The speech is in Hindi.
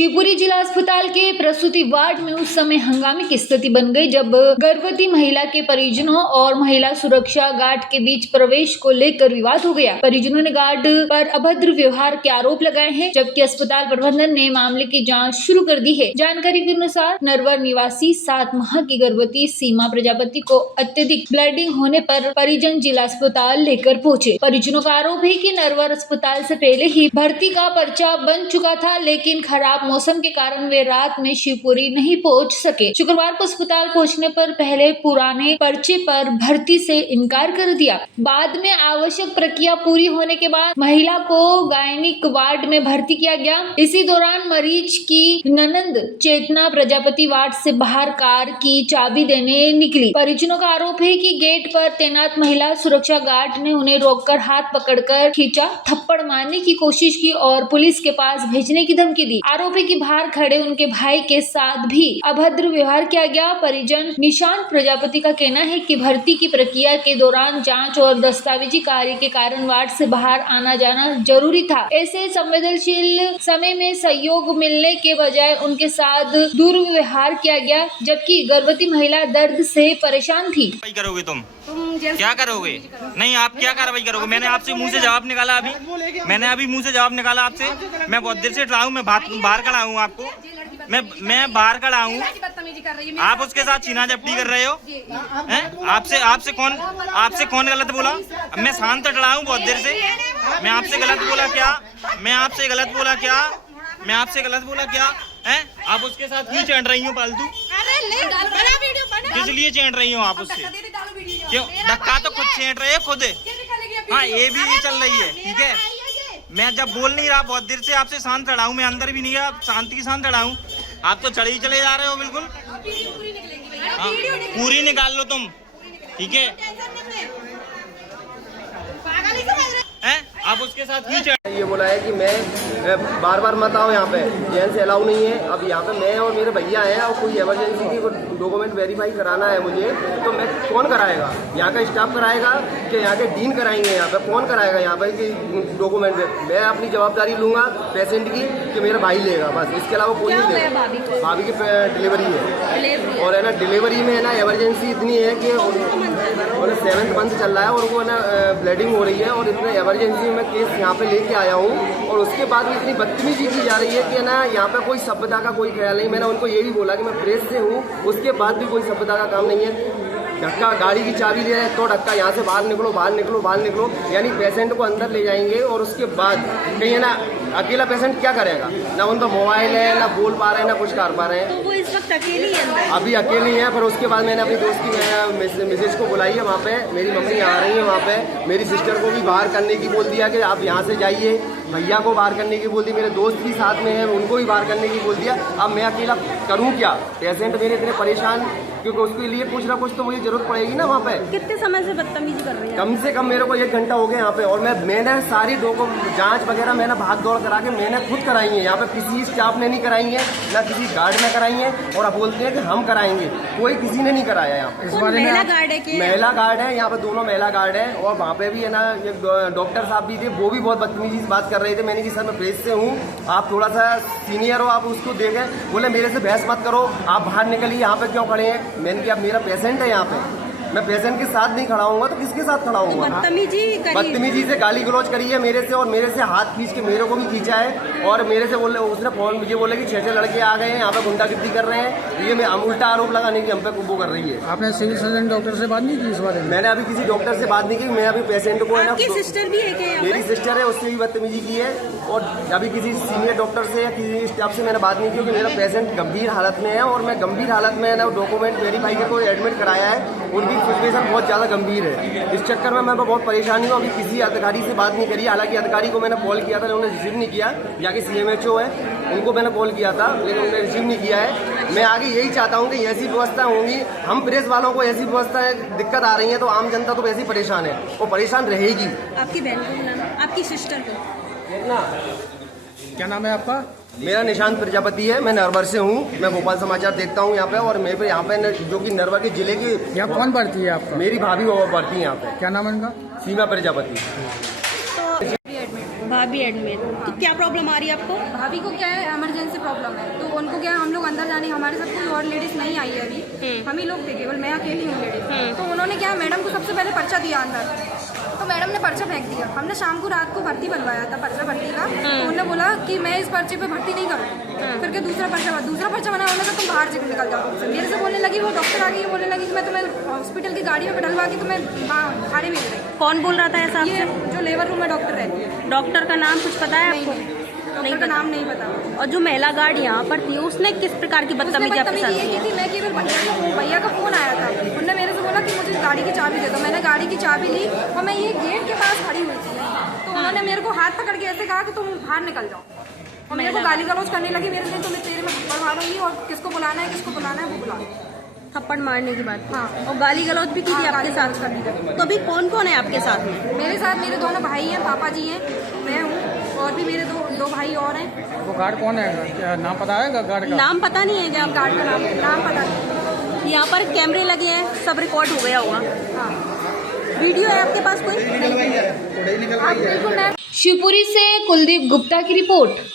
शिवपुरी जिला अस्पताल के प्रसूति वार्ड में उस समय हंगामे की स्थिति बन गई जब गर्भवती महिला के परिजनों और महिला सुरक्षा गार्ड के बीच प्रवेश को लेकर विवाद हो गया। परिजनों ने गार्ड पर अभद्र व्यवहार के आरोप लगाए हैं, जबकि अस्पताल प्रबंधन ने मामले की जांच शुरू कर दी है। जानकारी के अनुसार नरवर निवासी 7 माह की गर्भवती सीमा प्रजापति को अत्यधिक ब्लीडिंग होने पर परिजन जिला अस्पताल लेकर पहुंचे। परिजनों का आरोप है कि नरवर अस्पताल से पहले ही भर्ती का पर्चा बन चुका था, लेकिन खराब मौसम के कारण वे रात में शिवपुरी नहीं पहुंच सके। शुक्रवार को अस्पताल पहुंचने पर पहले पुराने पर्चे पर भर्ती से इनकार कर दिया। बाद में आवश्यक प्रक्रिया पूरी होने के बाद महिला को गायनिक वार्ड में भर्ती किया गया। इसी दौरान मरीज की ननंद चेतना प्रजापति वार्ड से बाहर कार की चाबी देने निकली। परिजनों का आरोप है कि गेट पर तैनात महिला सुरक्षा गार्ड ने उन्हें रोककर हाथ पकड़कर खींचा, थप्पड़ मारने की कोशिश की और पुलिस के पास भेजने की धमकी दी। आरोप है कि बाहर खड़े उनके भाई के साथ भी अभद्र व्यवहार किया गया। परिजन निशांत प्रजापति का कहना है कि भर्ती की प्रक्रिया के दौरान जांच और दस्तावेजी कार्य के कारण वार्ड से बाहर आना जाना जरूरी था। ऐसे संवेदनशील समय में सहयोग मिलने के बजाय उनके साथ दुर्व्यवहार किया गया, जबकि गर्भवती महिला दर्द से परेशान थी। करोगे तुम क्या करोगे? नहीं, आप क्या कार्रवाई करोगे? मैंने आपसे मुंह से जवाब निकाला। मैंने अभी मुंह से जवाब निकाला आपसे। मैं बहुत देर से खड़ा हूँ, मैं बाहर खड़ा हूँ। आपको मैं बाहर खड़ा हूँ, आप उसके साथ छीना झपटी कर रहे हो हैं? आपसे कौन गलत बोला? मैं शांत खड़ा हूँ बहुत देर से। मैं आपसे गलत बोला क्या? मैं आपसे गलत बोला क्या हैं? आप उसके साथ क्यों चढ़ रही हो फालतू? किस लिए चढ़ रही हो आप उससे? क्यों? धक्का तो खुद छेड़ रहे हो खुद। हाँ, ये भी चल रही है, ठीक है। मैं जब बोल नहीं रहा बहुत देर से आपसे शांत खड़ा हूँ, मैं अंदर भी नहीं गया, शांति के साथ खड़ा हूँ। आप तो चले ही चले जा रहे हो बिल्कुल। हाँ, पूरी निकाल लो तुम, ठीक है। आप उसके साथ क्यों चढ़? ये बोला है कि मैं बार मत आओ यहाँ पे, जेंट्स अलाउ नहीं है। अब यहाँ पे मैं और मेरे भैया हैं और कोई इमरजेंसी की डॉक्यूमेंट वेरीफाई कराना है मुझे, तो मैं कौन कराएगा? यहाँ का स्टाफ कराएगा कि यहाँ के डीन कराएंगे? यहाँ पे कौन कराएगा यहाँ पे कि डॉक्यूमेंट? मैं अपनी जवाबदारी लूँगा पेशेंट की कि मेरा भाई लेगा, बस। इसके अलावा कोई नहीं लेगा। भाभी की डिलीवरी है और है ना, डिलीवरी में है ना इमरजेंसी इतनी है कि उन्हें 7th मंथ चल रहा है और वो है ना ब्लीडिंग हो रही है और इतने इमरजेंसी में केस यहाँ पे लेके आया हूँ। और उसके बाद भी इतनी बदतमीजी की जा रही है कि ना यहाँ पे कोई सभ्यता का कोई ख्याल नहीं। मैंने उनको ये भी बोला कि मैं प्रेस से हूँ, उसके बाद भी कोई सभ्यता का काम नहीं है। धक्का, गाड़ी की चाबी ले रहे हैं तो धक्का, यहाँ से बाहर निकलो, यानी पेशेंट को अंदर ले जाएंगे और उसके बाद कहीं है ना अकेला पेशेंट क्या करेगा? ना उनका मोबाइल है, ना बोल पा रहे हैं, ना कुछ कर पा रहे हैं। तो वो इस वक्त अकेली है? अभी अकेली है। पर उसके बाद मैंने अपनी दोस्त की मिसेज को बुलाई है वहाँ पे। मेरी मम्मी आ रही है वहाँ पे। मेरी सिस्टर को भी बाहर करने की बोल दिया कि आप यहाँ से जाइए। भैया को बाहर करने की बोल दी, मेरे दोस्त भी साथ में है, उनको भी बाहर करने की बोल दिया। अब मैं अकेला करूँ क्या? पेशेंट मेरे इतने परेशान, क्योंकि उसके लिए कुछ ना कुछ तो मुझे जरूरत पड़ेगी ना वहाँ पे। कितने समय से बदतमीजी कर रही है? कम से कम मेरे को 1 घंटा हो गया यहाँ पे। और मैंने सारी जांच वगैरह मैंने भाग दौड़ करा के मैंने खुद कराई है। यहाँ पे किसी स्टाफ ने नहीं कराई है, ना किसी गार्ड ने कराई है। और अब बोलते हैं कि हम कराएंगे, कोई किसी ने नहीं कराया यहाँ पे। महिला गार्ड है? महिला गार्ड है यहाँ पे, दोनों महिला गार्ड है। और वहाँ पे भी है ना एक डॉक्टर साहब भी थे, वो भी बहुत बदतमीजी से बात कर रहे थे। मैंने कि सर मैं प्रेस से हूँ, आप थोड़ा सा सीनियर हो, आप उसको देखें। बोले मेरे से बहस मत करो, आप बाहर निकलिए, यहाँ पे क्यों खड़े हैं? मैंने कहा मेरा पेशेंट है यहाँ पे, मैं पेशेंट के साथ नहीं खड़ा हूँगा तो किसके साथ खड़ा हूँगा? बदतमीजी से गाली गलौज करी है मेरे से, और मेरे से हाथ खींच के मेरे को भी खींचा है। और मेरे से बोले, उसने फोन मुझे बोले कि 6 लड़के आ गए हैं यहाँ पे गुंडागिर्दी कर रहे हैं। ये मैं उल्टा आरोप लगाने की हम पे वो कर रही है। आपने सिविल सर्जन डॉक्टर से बात नहीं की इस बारे में? मैंने अभी किसी डॉक्टर से बात नहीं की। मैं अभी पेशेंट को है ना, सिस्टर भी है क्या? मेरी सिस्टर है, उससे भी बदतमीजी की है। और अभी किसी सीनियर डॉक्टर से या किसी स्टाफ से मैंने बात नहीं की, क्योंकि मेरा पेशेंट गंभीर हालत में है और मैं गंभीर हालत में है ना डॉक्यूमेंट वेरीफाई करके एडमिट कराया है। उनकी सिचुएशन बहुत ज़्यादा गंभीर है। इस चक्कर में मैं बहुत परेशानी हूँ। अभी किसी अधिकारी से बात नहीं करी। हालांकि अधिकारी को मैंने कॉल किया था, उन्होंने रिसीव नहीं किया। या कि CMHO है, उनको मैंने कॉल किया था, लेकिन उन्होंने रिसीव नहीं किया है। मैं आगे यही चाहता हूँ कि ऐसी व्यवस्था होंगी, हम प्रेस वालों को ऐसी व्यवस्था दिक्कत आ रही है तो आम जनता तो वैसे ही परेशान है, वो परेशान रहेगी। आपकी बहन को बुलाना, आपकी सिस्टर को। क्या नाम है आपका? मेरा निशांत प्रजापति है, मैं नरवर से हूँ। मैं भोपाल समाचार देखता हूँ यहाँ पे। और मैं यहाँ पे जो कि नरवर के जिले की, यहाँ कौन भर्ती है आपका? मेरी भाभी वो भर्ती है यहाँ पे। क्या नाम है उनका? सीमा प्रजापति। भाभी एडमिट। तो क्या प्रॉब्लम आ रही है आपको? भाभी को क्या है, इमरजेंसी प्रॉब्लम है, तो उनको क्या है, हम लोग अंदर जाने, हमारे साथ कोई और लेडीज नहीं आई है अभी, हम ही लोग थे, केवल मैं अकेली हूँ लेडीज। तो उन्होंने क्या, मैडम को सबसे पहले पर्चा दिया अंदर, तो मैडम ने पर्चा फेंक दिया। हमने शाम को रात को भर्ती बनवाया था, पर्चा भर्ती का, तो उन्होंने बोला कि मैं इस पर्चे पे भर्ती नहीं करूँ। फिर के दूसरा पर्चा बनाया, उन्होंने कहा तुम बाहर से निकल जाओ। मेरे से बोलने लगी, वो डॉक्टर आ गई, बोलने लगी कि मैं तुम्हें हॉस्पिटल की गाड़ी में बैठलवा के तुम्हें भाड़े में दे रही। कौन बोल रहा था ऐसा ये आपसे? जो लेबर रूम में डॉक्टर रहती है। डॉक्टर का नाम कुछ पता है आपको? डॉक्टर का नाम नहीं पता। और जो महिला गार्ड यहाँ पर थी उसने किस प्रकार की बदतमीजी आपके साथ ये की? की थी, मैं केवल भैया का फोन आया था, उन्होंने मेरे से बोला कि मुझे गाड़ी की चाबी दे दो। मैंने गाड़ी की चाबी ली और मैं ये गेट के पास खड़ी हुई थी, तो उन्होंने मेरे को हाथ पकड़ के ऐसे कहा कि तुम बाहर निकल जाओ, और मेरे को गाली गलौज करने लगी। मेरे से तुम्हें तेरे में थप्पड़ मारूंगी और किसको बुलाना है वो बुला। थप्पड़ मारने की बात? हाँ। और गाली गलौज भी की थी आपके साथ? तो अभी कौन कौन है आपके साथ में? मेरे साथ मेरे दोनों भाई हैं, पापा जी हैं, मैं हूँ, और भी मेरे दो भाई और हैं। वो गार्ड कौन है? क्या नाम पता है गार्ड का? नाम पता नहीं है? जब गार्ड का नाम पता नहीं। यहाँ पर कैमरे लगे हैं, सब रिकॉर्ड हो गया होगा। हाँ, वीडियो है आपके पास कोई? आप बिल्कुल शिवपुरी से कुलदीप गुप्ता की रिपोर्ट।